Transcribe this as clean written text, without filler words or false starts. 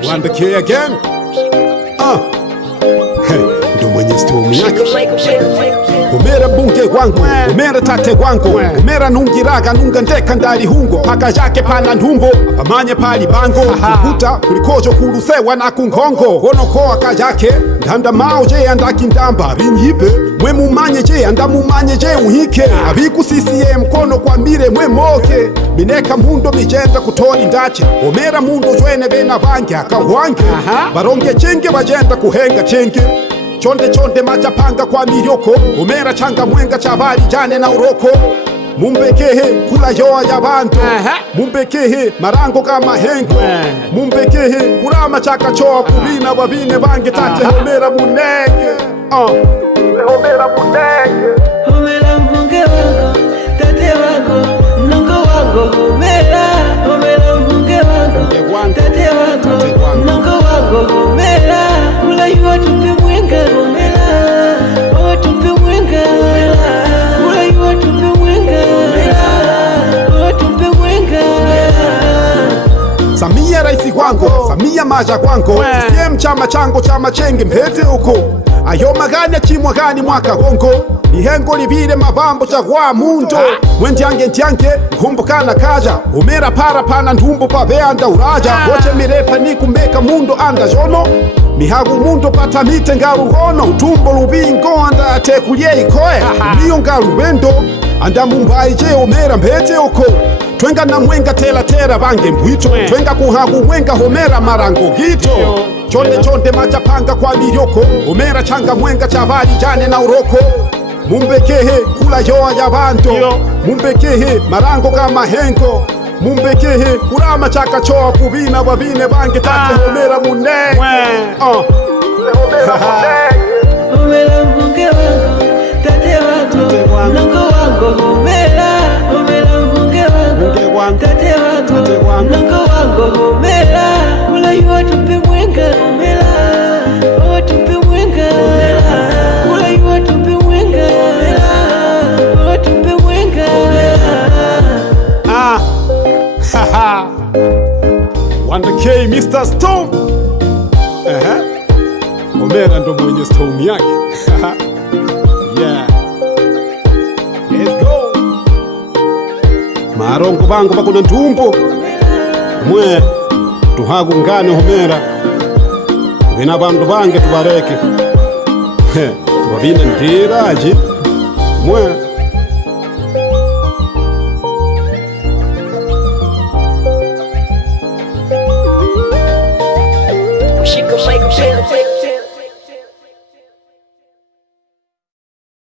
Niwandakie again. Ndo mwenye story yake. Umera bunge wangu, umera tate wangu, umera nungiraga nunga ndeka ndari hungo, paka yake pana ndumbo apamanye pali bango, kukuta kulikojo kulusewa na kungongo, gonoko akayake ndanda mao je andaki ndamba binyipe mwe mumanye je andamumanye je uhike abiku CCM kono kwa mire mwe moke mineka mundo bijenda kutoli ndache omera mundo jwene bena bange akahwange baronge chenge bajenda kuhenga chenge chonde chonde machapanga kwa miryoko umera changa mwenga chabali jane na uroko mumbekehe kula yoa ya bantu mumbekehe marango kama hengo mumbekehe kurama chaka choa kubina babine bange tate homera muneke homera muneke homera mbunge wango tate wango nongo wango homera mbunge wango tate wango nongo wango homera kula yoa tupe mwenga homera o tupe mwenga kula yoa tupe mwenga o tupe mwenga Samia raisi kwangu, Samia maja kwangu CCM chama chango chama chenge mpete uko ayo maganya chimwa gani mwaka hongo Nihengo libire mabambo chagwa mundo Mwentiange ntiange kumbukana kaja Umera para pana ndumbo pabeanda uraja Woche mirepa ni kumbeka mundo anda jono Mihagu mundo pata mite ngaru hono Utumbo lubingo anda atekulie ikoe Miyo ngaru wendo anda mumbai je umera mpete uko Twenga na mwenga tela tera bange mbwito Twenga kuhagu mwenga homera marango gito Chonde chonde machapanga kwa miryoko Umera changa mwenga chabali jane na uroko Mumbekehe kula yoa ya banto Mumbekehe marango kama hengo Mumbekehe kurama chaka choa kubina babine bange tate homera muneke homera mbunge wango tate wango nongo wango homera mbunge wango tate wango nongo wango homera kula yoa tupe mwenga homera o tupe mwenga kula yoa tupe mwenga o tupe mwenga Wanda K Mr. Storm Omera ndo mwenye storm yake Yeah Let's go Marongo bango bakuna ntumbo Mwe tuhagu ngane homera Vina bandu bange tubareke Tubabine ndiraji Mwe Shake